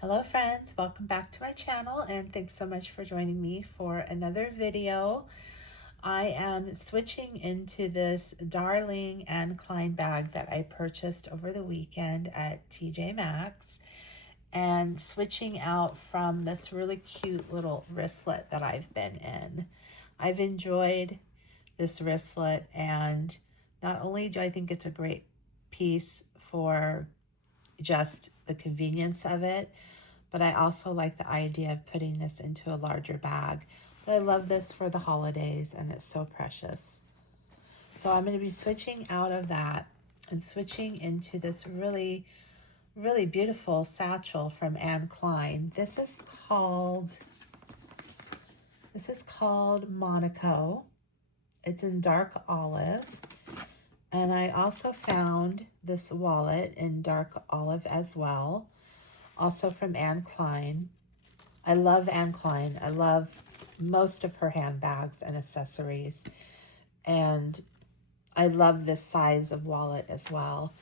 Hello friends, welcome back to my channel and thanks so much for joining me for another video. I am switching into this darling and Klein bag that I purchased over the weekend at TJ Maxx and switching out from this really cute little wristlet that I've been in. I've enjoyed this wristlet, and not only do I think it's a great piece for just the convenience of it, but I also like the idea of putting this into a larger bag. But I love this for the holidays and it's so precious. So I'm going to be switching out of that and switching into this really beautiful satchel from Klein. This is called Monaco. It's in dark olive. And I also found this wallet in dark olive as well, also from Klein. I love Klein. I love most of her handbags and accessories. And I love this size of wallet as well.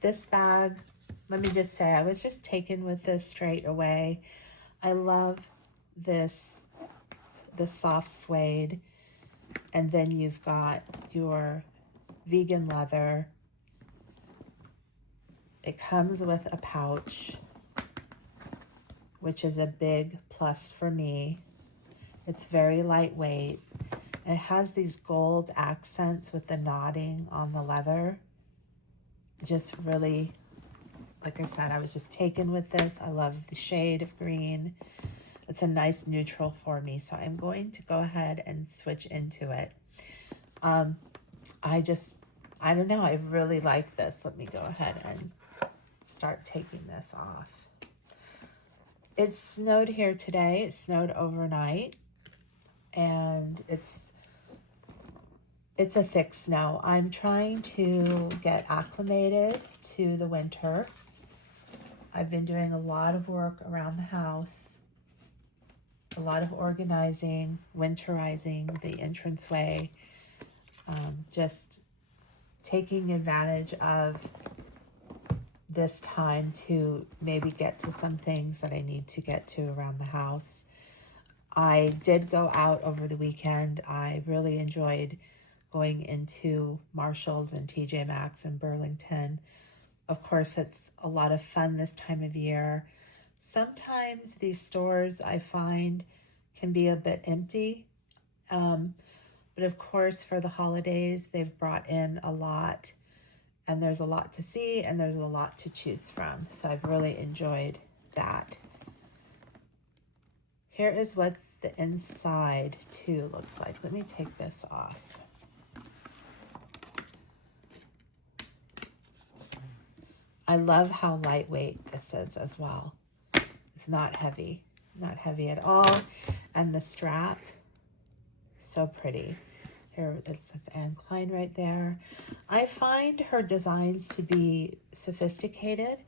This bag, let me just say, I was just taken with this straight away. I love this, the soft suede. And then you've got your vegan leather. It comes with a pouch, which is a big plus for me. It's very lightweight. It has these gold accents with the knotting on the leather. Just really, like I said, I was just taken with this. I love the shade of green. It's a nice neutral for me, so I'm going to go ahead and switch into it. I don't know, I really like this. Let me go ahead and start taking this off. It snowed here today. It snowed overnight, and it's a thick snow. I'm trying to get acclimated to the winter. I've been doing a lot of work around the house, a lot of organizing, winterizing the entranceway, just taking advantage of this time to maybe get to some things that I need to get to around the house. I did go out over the weekend. I really enjoyed going into Marshall's and TJ Maxx and Burlington. Of course, it's a lot of fun this time of year. Sometimes these stores, I find, can be a bit empty. But of course, for the holidays, they've brought in a lot, and there's a lot to see, and there's a lot to choose from. So I've really enjoyed that. Here is what the inside too looks like. Let me take this off. I love how lightweight this is as well. It's not heavy at all. And the strap, so pretty. Here it says Klein right there. I find her designs to be sophisticated,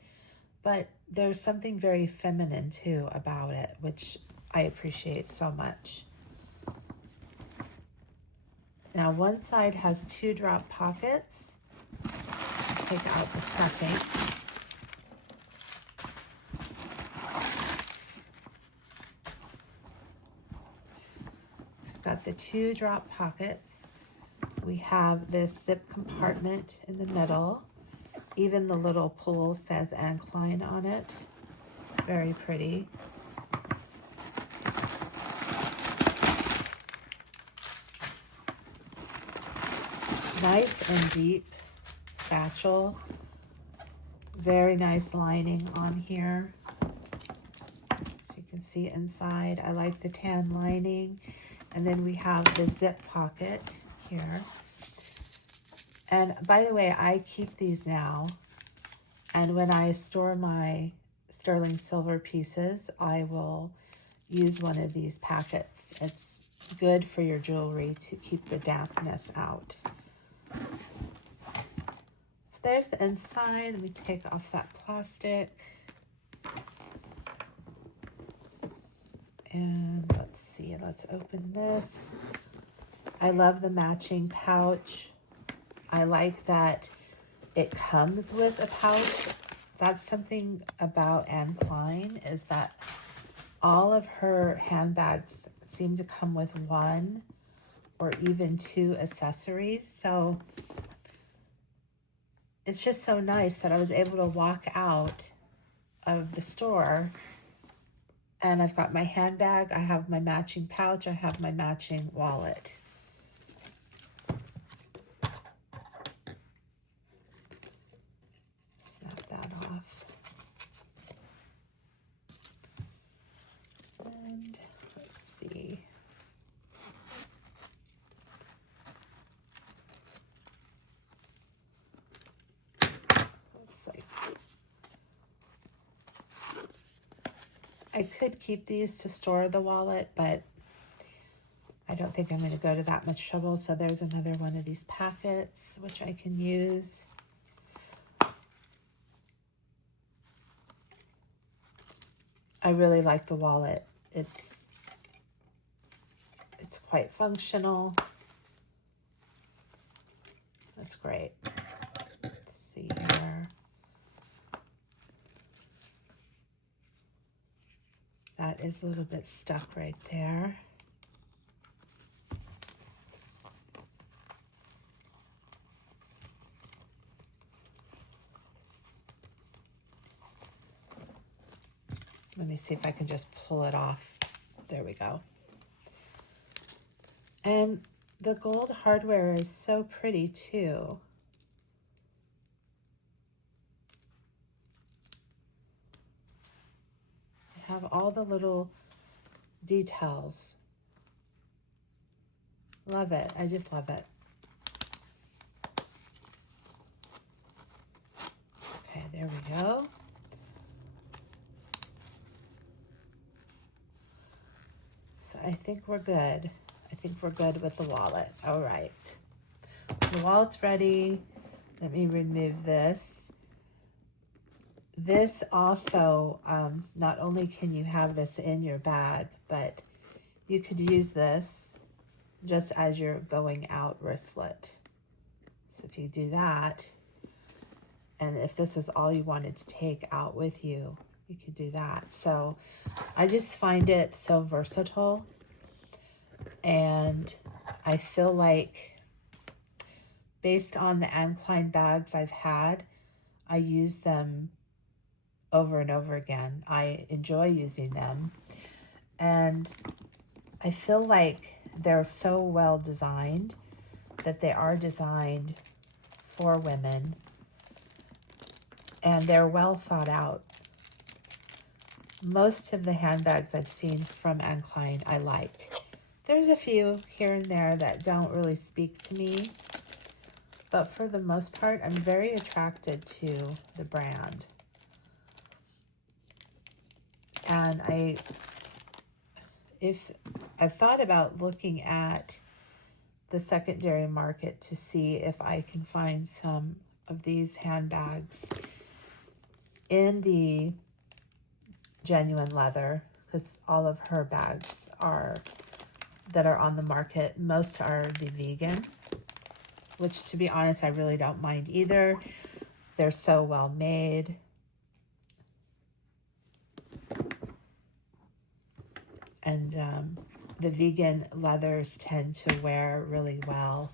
but there's something very feminine too about it, which I appreciate so much. Now one side has 2 drop pockets. I'll take out the stuffing. Got the 2 drop pockets. We have this zip compartment in the middle. Even the little pull says Klein on it. Very pretty. Nice and deep satchel. Very nice lining on here. So you can see inside. I like the tan lining. And then we have the zip pocket here. And by the way, I keep these now. And when I store my sterling silver pieces, I will use one of these packets. It's good for your jewelry to keep the dampness out. So there's the inside. Let me take off that plastic. And let's see, let's open this. I love the matching pouch. I like that it comes with a pouch that's something about Anne Klein, is that all of her handbags seem to come with one or even two accessories. So it's just so nice that I was able to walk out of the store and I've got my handbag, I have my matching pouch, I have my matching wallet. Snap that off. And let's see. Looks like I could keep these to store the wallet, but I don't think I'm going to go to that much trouble. So there's another one of these packets, which I can use. I really like the wallet. It's quite functional. That's great. Let's see here. That is a little bit stuck right there. Let me see if I can just pull it off. There we go. And the gold hardware is so pretty too. I have all the little details. Love it. I just love it. Okay, there we go. So I think we're good. I think we're good with the wallet. All right. The wallet's ready. Let me remove this. This also, not only can you have this in your bag, but you could use this just as you're going out wristlet. So if you do that, and if this is all you wanted to take out with you, you could do that. So I just find it so versatile, and I feel like based on the Anne Klein bags I've had, I use them over and over again. I enjoy using them, and I feel like they're so well designed that they are designed for women, and they're well thought out. Most of the handbags I've seen from Anne Klein I like. There's a few here and there that don't really speak to me, but for the most part, I'm very attracted to the brand. And I've thought about looking at the secondary market to see if I can find some of these handbags in the genuine leather, because all of her bags that are on the market, most are the vegan, which, to be honest, I really don't mind either. They're so well made. And the vegan leathers tend to wear really well.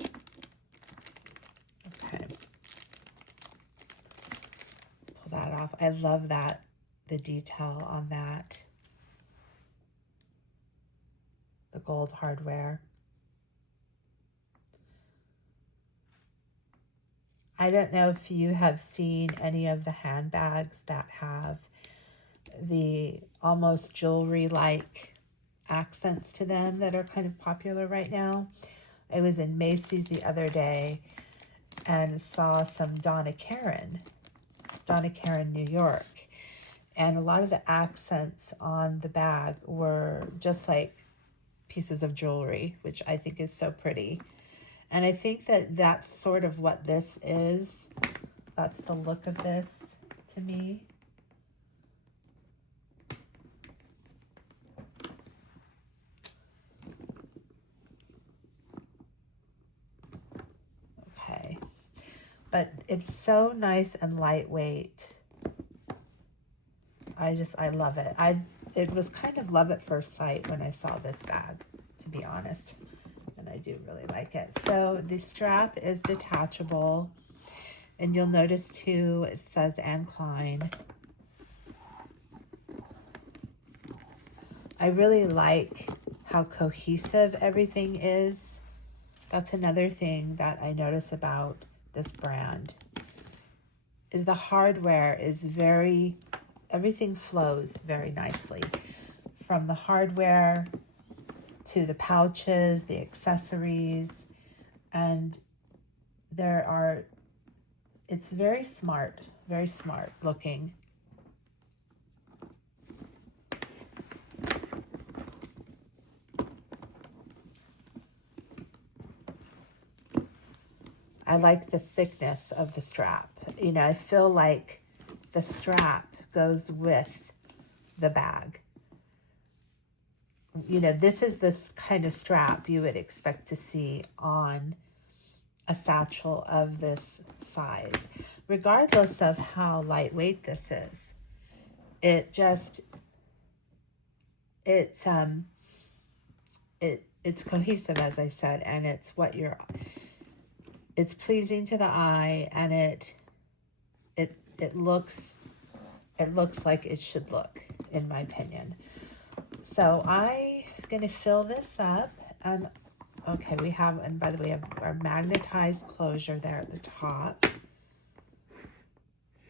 Okay. Pull that off. I love that, the detail on that. The gold hardware. I don't know if you have seen any of the handbags that have the almost jewelry-like accents to them that are kind of popular right now. I was in Macy's the other day and saw some Donna Karan, New York. And a lot of the accents on the bag were just like pieces of jewelry, which I think is so pretty. And I think that that's sort of what this is. That's the look of this to me. but it's so nice and lightweight. I love it. It was kind of love at first sight when I saw this bag, to be honest. And I do really like it. So the strap is detachable. And you'll notice too, it says Klein. I really like how cohesive everything is. That's another thing that I notice about this brand, is the hardware is everything flows very nicely. From the hardware to the pouches, the accessories, and it's very smart looking. I like the thickness of the strap. You know, I feel like the strap goes with the bag. You know, this is this kind of strap you would expect to see on a satchel of this size, regardless of how lightweight this is. It's cohesive, as I said, and it's pleasing to the eye, and it looks like it should look, in my opinion. So I'm gonna fill this up, and okay, and by the way, we have our magnetized closure there at the top.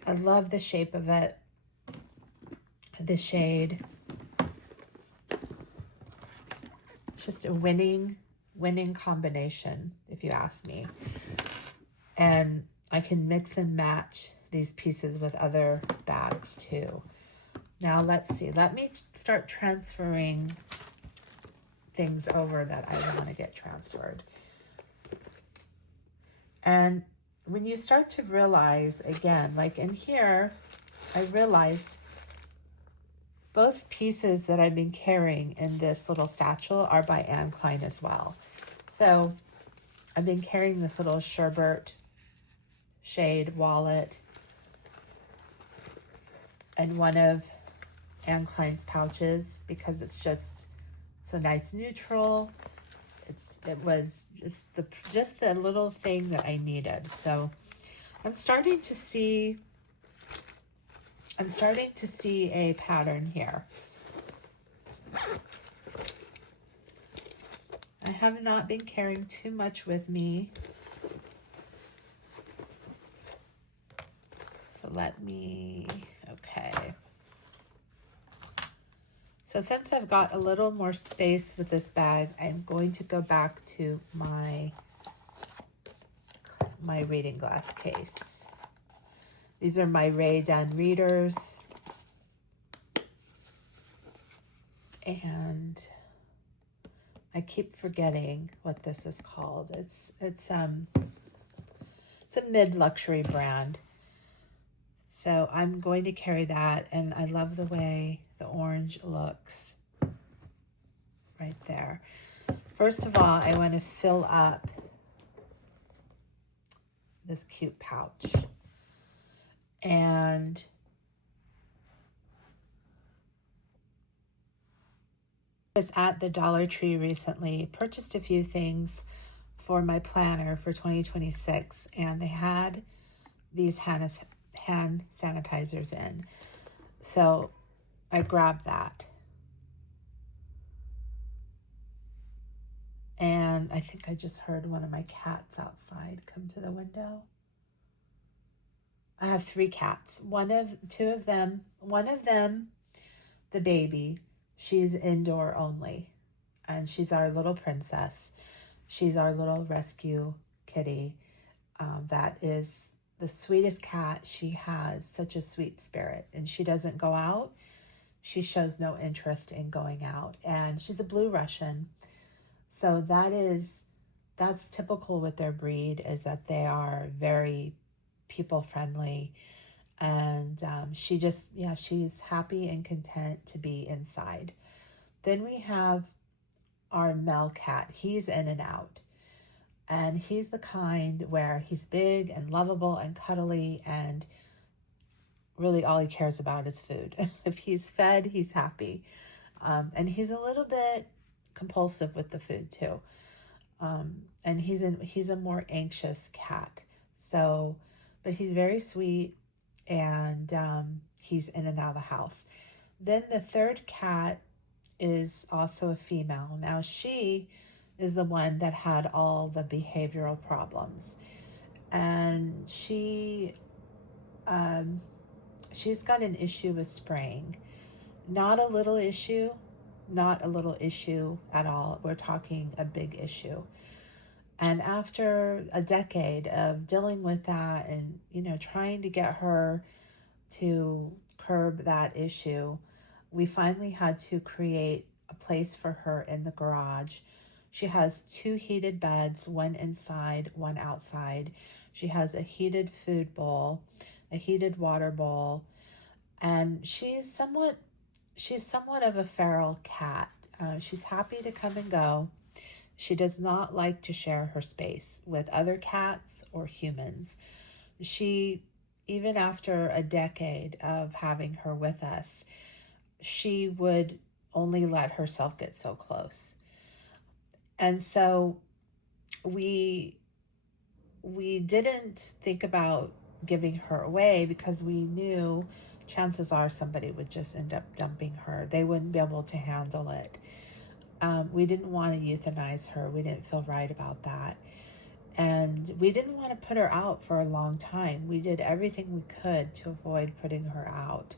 I love the shape of it, the shade. Just a winning combination, if you ask me. And I can mix and match these pieces with other bags too. Now let's see. Let me start transferring things over that I want to get transferred. And when you start to realize, again, like in here, I realized both pieces that I've been carrying in this little satchel are by Klein as well. So I've been carrying this little sherbet shade wallet and one of Klein's pouches because it's a nice neutral. It was just the little thing that I needed. So I'm starting to see a pattern here. I have not been carrying too much with me. So okay. So since I've got a little more space with this bag, I'm going to go back to my reading glass case. These are my Ray Dunn readers. And I keep forgetting what this is called. It's a mid-luxury brand. So I'm going to carry that, and I love the way the orange looks right there. First of all, I want to fill up this cute pouch. And I was at the Dollar Tree recently, purchased a few things for my planner for 2026, and they had these hand sanitizers in. So I grabbed that. And I think I just heard one of my cats outside come to the window. I have 3 cats. One of them, the baby, she's indoor only. And she's our little princess. She's our little rescue kitty. That is the sweetest cat. She has such a sweet spirit, and she doesn't go out. She shows no interest in going out, and she's a blue Russian. So that's typical with their breed, is that they are very people friendly, and she's happy and content to be inside. Then we have our Mel cat. He's in and out. And he's the kind where he's big and lovable and cuddly, and really all he cares about is food. If he's fed, he's happy. And he's a little bit compulsive with the food too. And he's a more anxious cat. So, but he's very sweet, and he's in and out of the house. Then the third cat is also a female. Now she is the one that had all the behavioral problems, and she's got an issue with spraying. Not a little issue, not a little issue at all. We're talking a big issue. And after a decade of dealing with that and, trying to get her to curb that issue, we finally had to create a place for her in the garage. She has 2 heated beds, one inside, one outside. She has a heated food bowl, a heated water bowl, and she's somewhat of a feral cat. She's happy to come and go. She does not like to share her space with other cats or humans. She, even after a decade of having her with us, she would only let herself get so close. And so we didn't think about giving her away, because we knew chances are somebody would just end up dumping her. They wouldn't be able to handle it. We didn't want to euthanize her. We didn't feel right about that. And we didn't want to put her out for a long time. We did everything we could to avoid putting her out.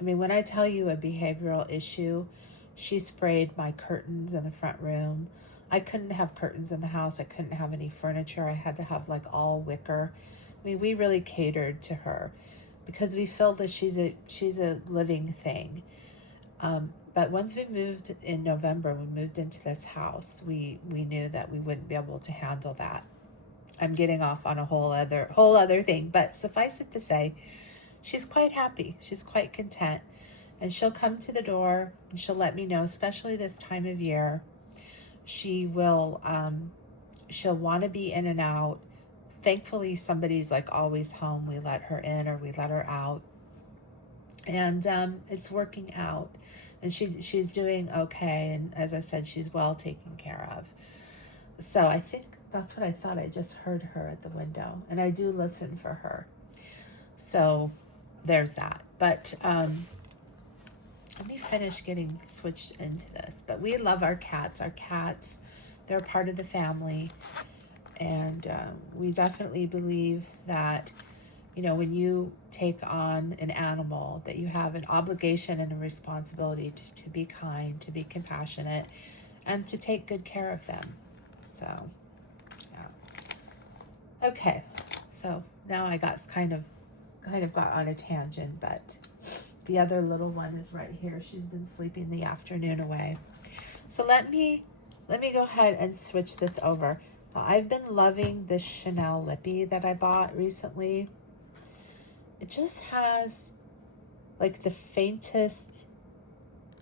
When I tell you a behavioral issue, she sprayed my curtains in the front room. I couldn't have curtains in the house. I couldn't have any furniture. I had to have all wicker. We really catered to her because we feel that she's a living thing. But once we moved in November, we moved into this house, we knew that we wouldn't be able to handle that. I'm getting off on a whole other thing, but suffice it to say, she's quite happy. She's quite content. And she'll come to the door and she'll let me know, especially this time of year. She'll want to be in and out. Thankfully, somebody's always home. We let her in or we let her out. And it's working out. And she's doing okay. And as I said, she's well taken care of. So I think that's what I thought. I just heard her at the window. And I do listen for her. So there's that. But let me finish getting switched into this. But we love our cats. Our cats, they're part of the family. And we definitely believe that, when you take on an animal, that you have an obligation and a responsibility to be kind, to be compassionate, and to take good care of them. So, yeah. Okay. So now I got kind of got on a tangent, but the other little one is right here. She's been sleeping the afternoon away. So let me go ahead and switch this over. I've been loving this Chanel lippy that I bought recently. It just has the faintest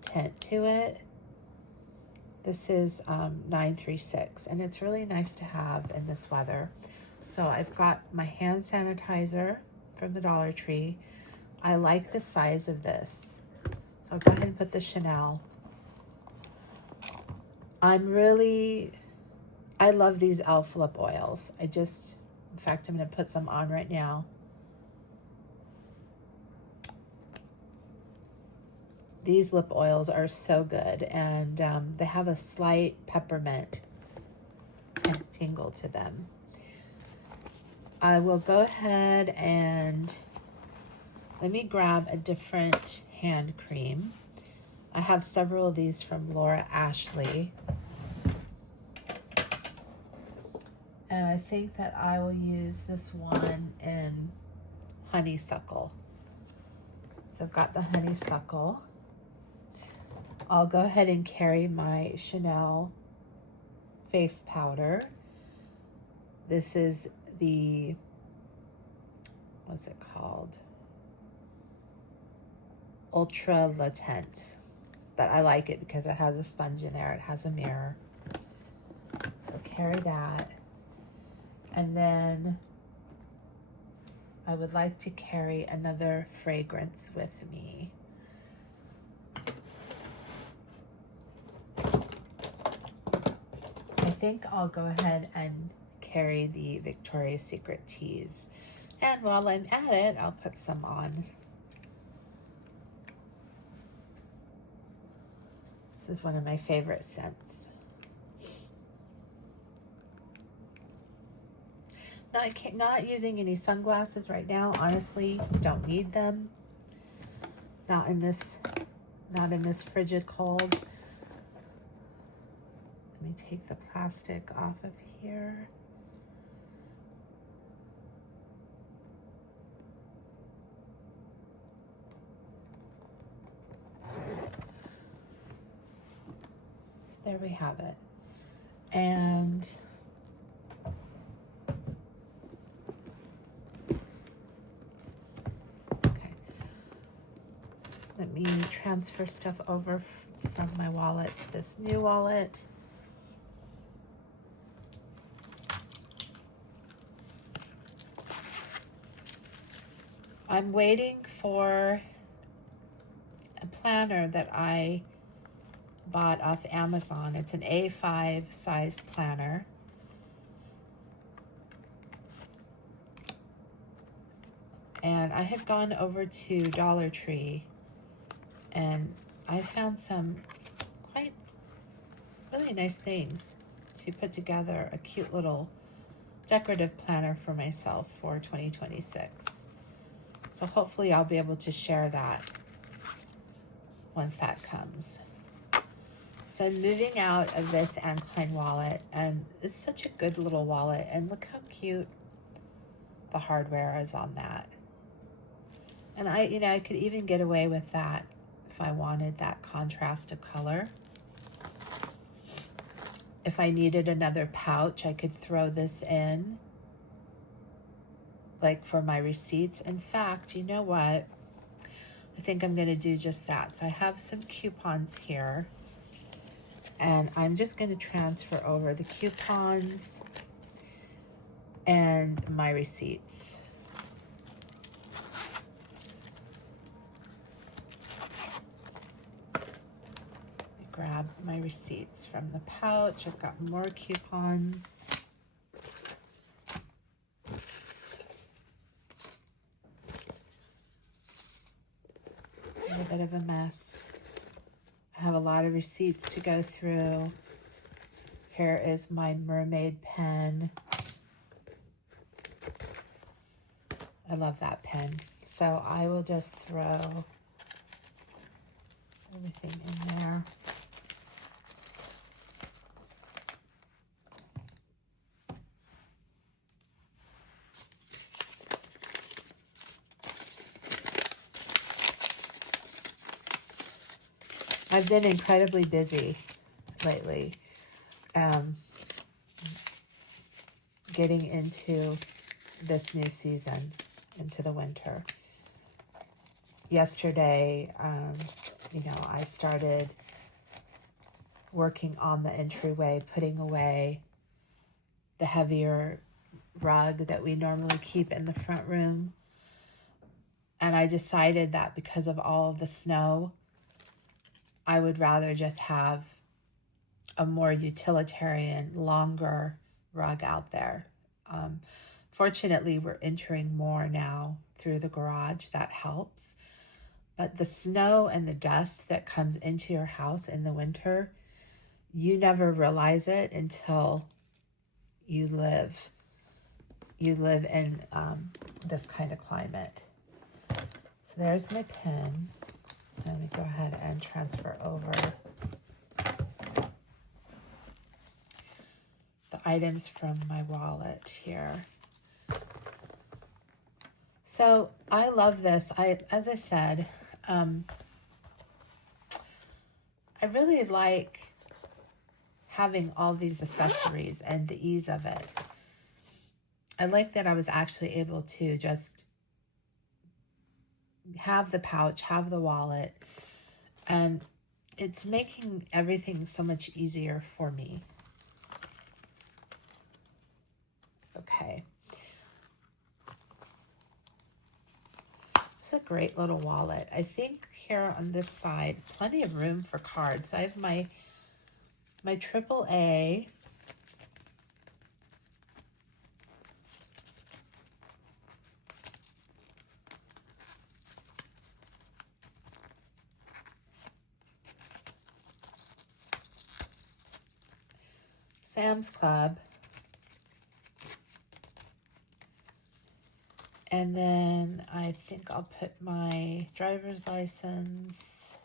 tint to it. This is 936, and it's really nice to have in this weather. So I've got my hand sanitizer from the Dollar Tree. I like the size of this. So I'll go ahead and put the Chanel. I love these e.l.f. lip oils. In fact, I'm going to put some on right now. These lip oils are so good, and they have a slight peppermint tingle to them. I will go ahead and let me grab a different hand cream. I have several of these from Laura Ashley. And I think that I will use this one in honeysuckle. So I've got the honeysuckle. I'll go ahead and carry my Chanel face powder. This is the, what's it called? Ultra Latent. But I like it because it has a sponge in there. It has a mirror. So carry that. And then I would like to carry another fragrance with me. I think I'll go ahead and carry the Victoria's Secret teas. And while I'm at it, I'll put some on. This is one of my favorite scents. Not using any sunglasses right now. Honestly, don't need them. Not in this frigid cold. Let me take the plastic off of here. So there we have it. And okay, let me transfer stuff over from my wallet to this new wallet. I'm waiting for a planner that I bought off Amazon. It's an A5 size planner. And I had gone over to Dollar Tree and I found some quite really nice things to put together a cute little decorative planner for myself for 2026. So hopefully I'll be able to share that once that comes. So I'm moving out of this Klein wallet, and it's such a good little wallet, and look how cute the hardware is on that. And I could even get away with that if I wanted that contrast of color. If I needed another pouch, I could throw this in, like for my receipts. In fact, you know what? I think I'm going to do just that. So I have some coupons here, and I'm just going to transfer over the coupons and my receipts. Grab my receipts from the pouch. I've got more coupons. A little bit of a mess. I have a lot of receipts to go through. Here is my mermaid pen. I love that pen. So I will just throw everything in there. I've been incredibly busy lately, getting into this new season, into the winter. Yesterday, I started working on the entryway, putting away the heavier rug that we normally keep in the front room. And I decided that because of all of the snow, I would rather just have a more utilitarian, longer rug out there. Fortunately, we're entering more now through the garage. That helps. But the snow and the dust that comes into your house in the winter, you never realize it until you live in this kind of climate. So there's my pen. Let me go ahead and transfer over the items from my wallet here. So I love this. As I said, I really like having all these accessories and the ease of it. I like that I was actually able to just have the pouch, have the wallet, and it's making everything so much easier for me. Okay. It's a great little wallet. I think here on this side, plenty of room for cards. So I have my AAA. Sam's Club. And then I think I'll put my driver's license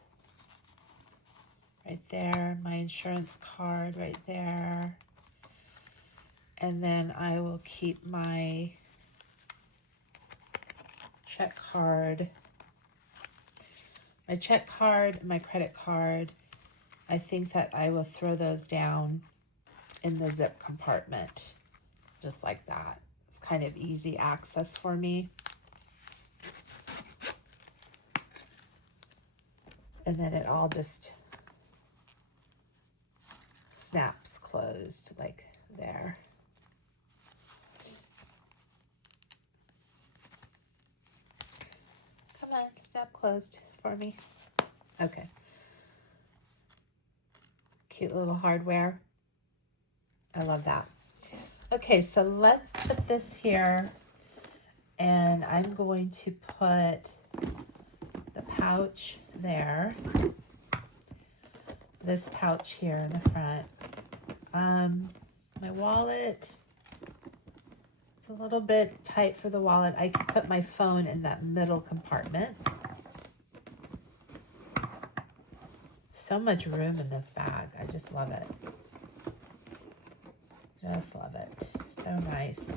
right there, my insurance card right there. And then I will keep my check card, my credit card. I think that I will throw those down in the zip compartment, just like that. It's kind of easy access for me. And then it all just snaps closed like there. Come on, snap closed for me. Okay. Cute little hardware. I love that. Okay, so let's put this here, and I'm going to put the pouch there, this pouch here in the front. My wallet, it's a little bit tight for the wallet. I can put my phone in that middle compartment. So much room in this bag. I just love it. Just love it. So nice.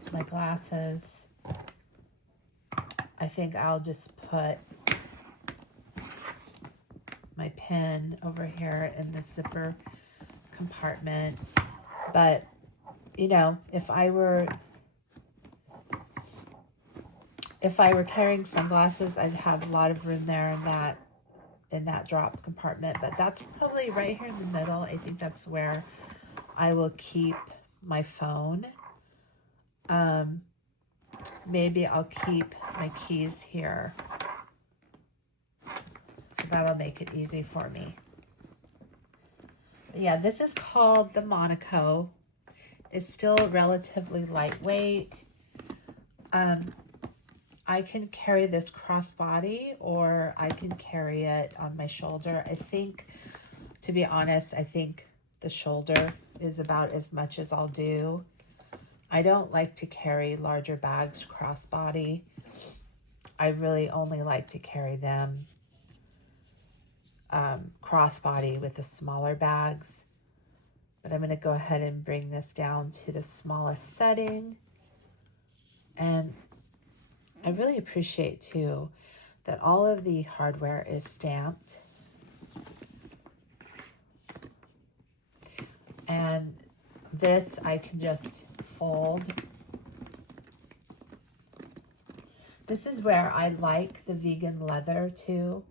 So my glasses. I think I'll just put my pen over here in the zipper compartment. But, you know, if I were carrying sunglasses, I'd have a lot of room there in that drop compartment, but that's probably right here in the middle. I think that's where I will keep my phone. Maybe I'll keep my keys here. So that'll make it easy for me. But yeah, this is called the Monaco. It's still relatively lightweight. I can carry this crossbody, or I can carry it on my shoulder. I think, to be honest, I think the shoulder is about as much as I'll do. I don't like to carry larger bags crossbody. I really only like to carry them crossbody with the smaller bags. But I'm going to go ahead and bring this down to the smallest setting. And I really appreciate, too, that all of the hardware is stamped. And this I can just fold. This is where I like the vegan leather, too,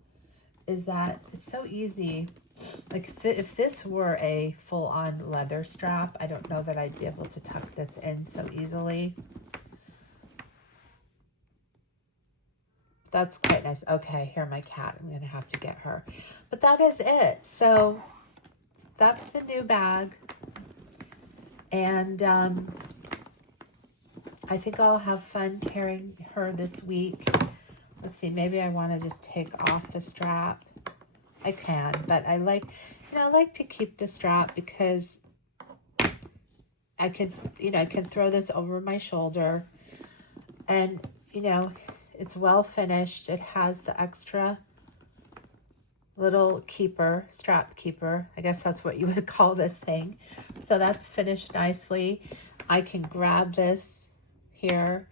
is that it's so easy. Like, if this were a full-on leather strap, I don't know that I'd be able to tuck this in so easily. That's quite nice. Okay, here, my cat. I'm going to have to get her. But that is it. So that's the new bag. And I think I'll have fun carrying her this week. Let's see, maybe I want to just take off the strap. I can, but I like, I like to keep the strap because I can throw this over my shoulder, and, it's well finished. It has the extra little keeper, strap keeper. I guess that's what you would call this thing. So that's finished nicely. I can grab this here.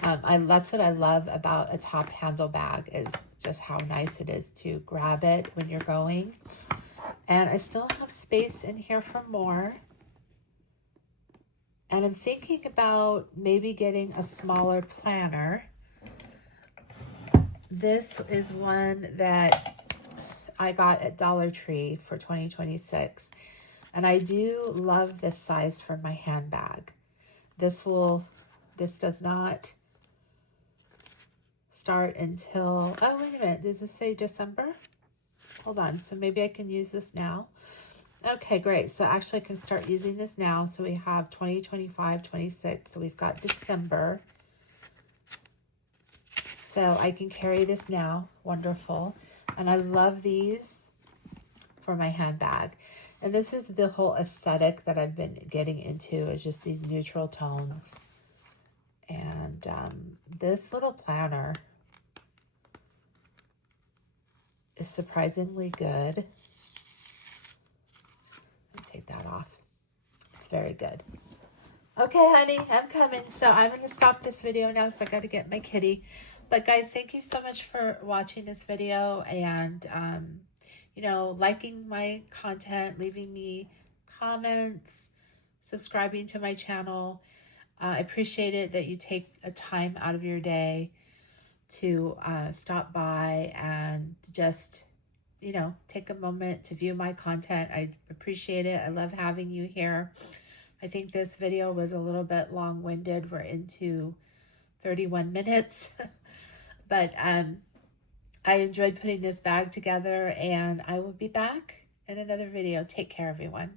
That's what I love about a top handle bag, is just how nice it is to grab it when you're going. And I still have space in here for more. And I'm thinking about maybe getting a smaller planner. This is one that I got at Dollar Tree for 2026. And I do love this size for my handbag. This does not start until, oh, wait a minute. Does this say December? Hold on. So maybe I can use this now. Okay, great. So actually I can start using this now. So we have 2025, 26. So we've got December. So I can carry this now. Wonderful. And I love these for my handbag. And this is the whole aesthetic that I've been getting into, is just these neutral tones. And this little planner is surprisingly good. Take that off. It's very good. Okay, honey, I'm coming. So I'm going to stop this video now because I got to get my kitty. But guys, thank you so much for watching this video and, you know, liking my content, leaving me comments, subscribing to my channel. I appreciate it that you take a time out of your day to stop by and just, you know, take a moment to view my content. I appreciate it. I love having you here. I think this video was a little bit long-winded. We're into 31 minutes. But I enjoyed putting this bag together, and I will be back in another video. Take care, everyone.